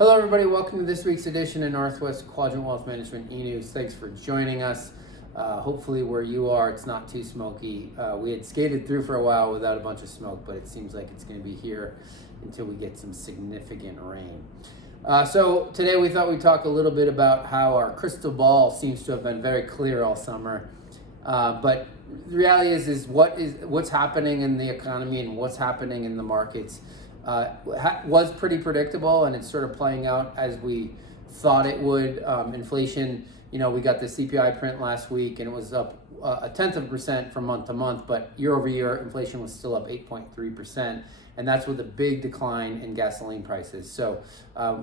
Hello everybody, welcome to this week's edition of Northwest Quadrant Wealth Management E-News. Thanks for joining us. Hopefully where you are, it's not too smoky. We had skated through for a while without a bunch of smoke, but it seems like it's going to be here until we get some significant rain. So today we thought we'd talk a little bit about how our crystal ball seems to have been very clear all summer. But the reality is what's happening in the economy and what's happening in the markets was pretty predictable, and it's sort of playing out as we thought it would. Inflation, we got the CPI print last week and it was up 0.1% from month to month, but year over year inflation was still up 8.3%, and that's with a big decline in gasoline prices. So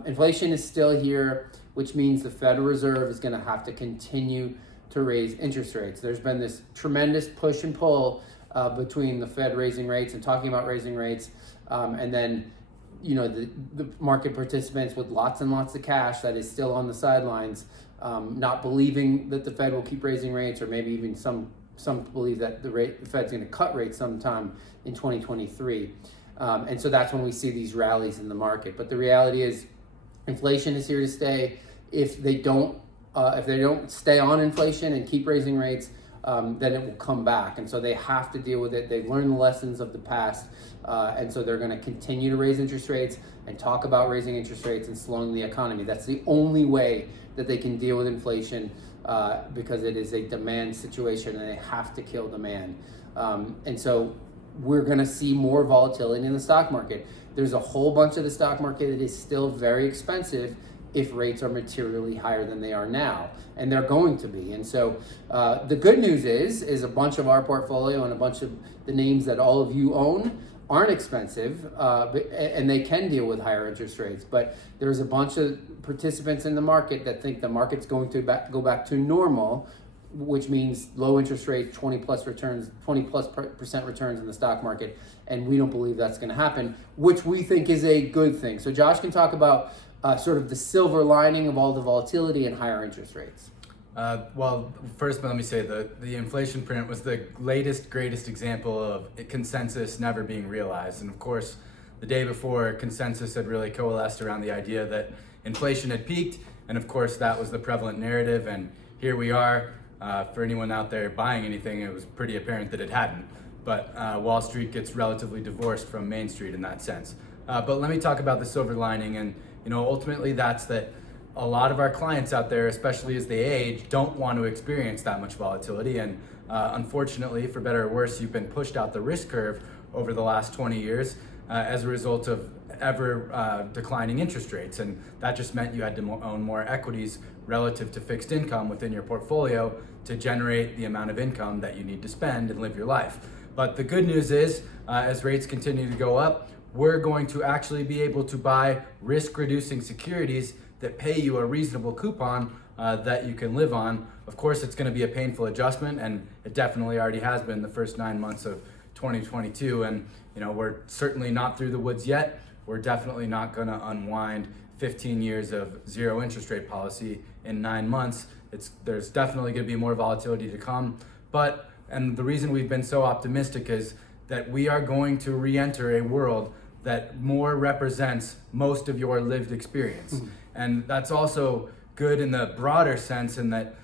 inflation is still here, which means the Federal Reserve is going to have to continue to raise interest rates. There's been this tremendous push and pull between the Fed raising rates and talking about raising rates, and then the market participants with lots and lots of cash that is still on the sidelines, not believing that the Fed will keep raising rates, or maybe even some believe that the Fed's going to cut rates sometime in 2023, and so that's when we see these rallies in the market. But the reality is, inflation is here to stay. If they don't stay on inflation and keep raising rates, then it will come back. And so they have to deal with it. They've learned the lessons of the past. And so they're going to continue to raise interest rates and talk about raising interest rates and slowing the economy. That's the only way that they can deal with inflation, because it is a demand situation and they have to kill demand. And so we're going to see more volatility in the stock market. There's a whole bunch of the stock market that is still very expensive if rates are materially higher than they are now, and they're going to be. And so the good news is a bunch of our portfolio and a bunch of the names that all of you own aren't expensive, and they can deal with higher interest rates. But there's a bunch of participants in the market that think the market's going to go back to normal, which means low interest rates, 20+% returns in the stock market, and we don't believe that's going to happen, which we think is a good thing. So Josh can talk about sort of the silver lining of all the volatility and higher interest rates. Well, first let me say the inflation print was the latest, greatest example of consensus never being realized. And of course, the day before, consensus had really coalesced around the idea that inflation had peaked. And of course, that was the prevalent narrative. And here we are. For anyone out there buying anything, it was pretty apparent that it hadn't. But Wall Street gets relatively divorced from Main Street in that sense. But let me talk about the silver lining. And ultimately that's that a lot of our clients out there, especially as they age, don't want to experience that much volatility. And unfortunately, for better or worse, you've been pushed out the risk curve over the last 20 years as a result of ever declining interest rates. And that just meant you had to own more equities relative to fixed income within your portfolio to generate the amount of income that you need to spend and live your life. But the good news is, as rates continue to go up, we're going to actually be able to buy risk-reducing securities that pay you a reasonable coupon that you can live on. Of course, it's going to be a painful adjustment, and it definitely already has been the first 9 months of 2022. And we're certainly not through the woods yet. We're definitely not going to unwind 15 years of zero interest rate policy in 9 months. There's definitely going to be more volatility to come. And the reason we've been so optimistic is that we are going to re-enter a world that more represents most of your lived experience. Mm-hmm. And that's also good in the broader sense in that,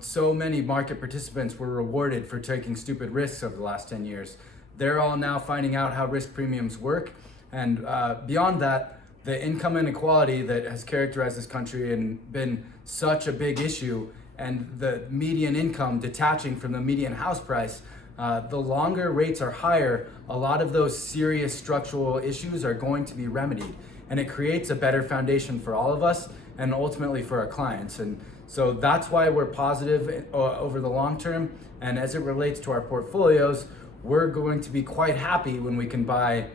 so many market participants were rewarded for taking stupid risks over the last 10 years. They're all now finding out how risk premiums work. And beyond that, the income inequality that has characterized this country and been such a big issue, and the median income detaching from the median house price, the longer rates are higher, a lot of those serious structural issues are going to be remedied. And it creates a better foundation for all of us and ultimately for our clients. And so that's why we're positive over the long term. And as it relates to our portfolios, we're going to be quite happy when we can buy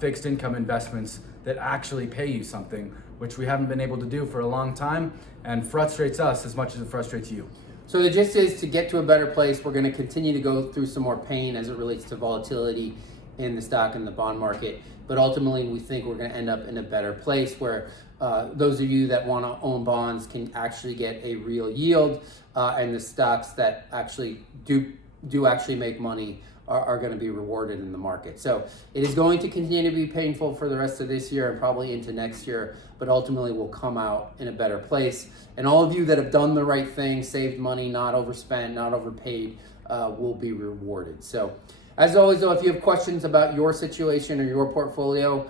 fixed income investments that actually pay you something, which we haven't been able to do for a long time and frustrates us as much as it frustrates you. So the gist is, to get to a better place, we're going to continue to go through some more pain as it relates to volatility in the stock and the bond market. But ultimately, we think we're going to end up in a better place where those of you that want to own bonds can actually get a real yield, and the stocks that actually do actually make money are going to be rewarded in the market. So it is going to continue to be painful for the rest of this year and probably into next year, but ultimately we'll come out in a better place. And all of you that have done the right thing, saved money, not overspent, not overpaid, will be rewarded. So as always, though, if you have questions about your situation or your portfolio,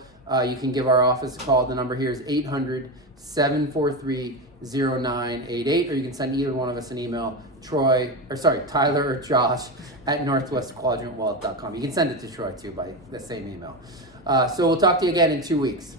you can give our office a call. The number here is 800-743-0988, or you can send either one of us an email, Tyler or Josh at northwestquadrantwealth.com. You can send it to Troy too by the same email. So we'll talk to you again in 2 weeks.